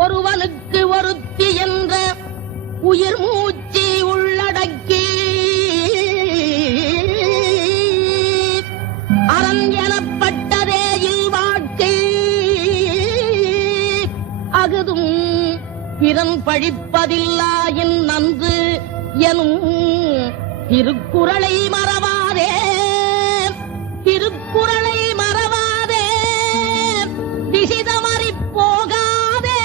ஒருவனுக்கு ஒருத்தி என்ற உயிர் மூச்சி உள்ளடக்கி அரண் எனப்பட்டதே இல்வாழ்க்கை அகுதும் பிறன் பழிப்பதில்லாயின் நன்று எனும் திருக்குறளை மறவாதே, திருக்குறளை மறவாதே, திசிதமறி போகாதே.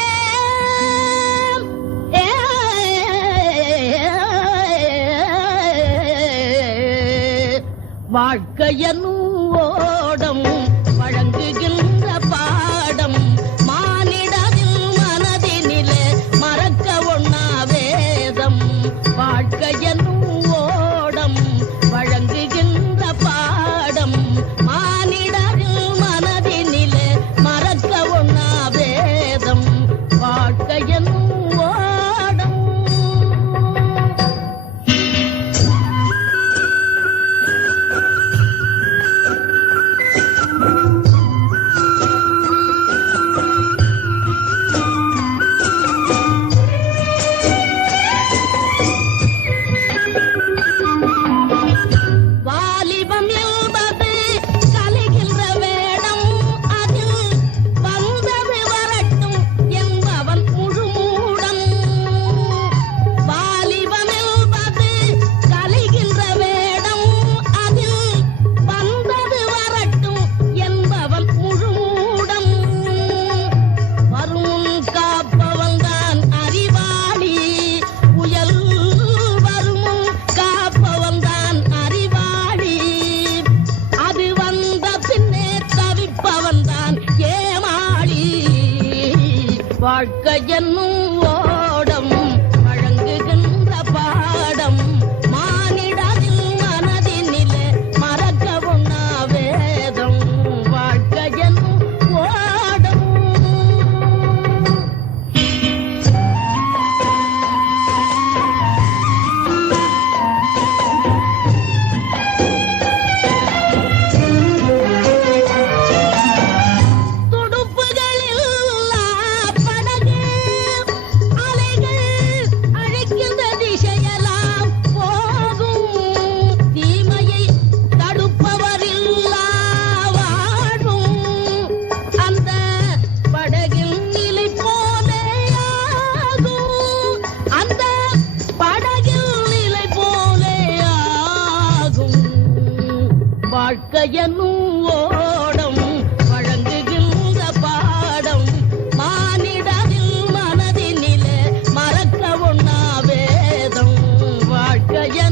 வாழ்க்கையனும் ஓடம் வழங்குகின்ற பாடம் மானிடரின் மனதினிலே மறக்க ஒண்ணா வேதம். வாழ்க்கையனும் ஓடம் வழங்குகின்ற பாடம் மானிடரின் மனதினிலே மறக்க ஒண்ணா வேதம். வாழ்க்கையனும் ஓடம். வாலிபம் என்பது கலைகின்ற வேடம், அதில் வந்தது வரட்டும் என்பவன் முழுமூடம். வாலிபம் என்பது கலைகின்ற வேடம், அதில் வந்தது வரட்டும் என்பவன் முழுமூடம். வருமுன் காப்பவன் தான் அறிவாளி, புயல் வருமுன் காப்பவன் தான் அறிவாளி. அது வந்த பின்னே தவிப்பவன் தான் ஏமாளி. வாழ்க்கை என்னும் ஓடம் வழங்குகின்ற பாடம் மானிடரின் மனதினிலே மறக்க ஒண்ணா வேதம். வாழ்க்கை என்னும் ஓடம். துடுப்புகளில்லா படகு அலைகள் அழைக்கின்ற திசையெல்லாம் போகும். தீமையை தடுப்பவரில்லா வாழும் அந்த படகில் நிலை போலே ஆகும். அந்த படகில் நிலை போலே ஆகும். வாழ்க்கையனும் ஓடம் வழங்குகின்ற பாடம் மானிடரின் மனதினிலே மறக்க ஒண்ணா வேதம். வாழ்க்கைய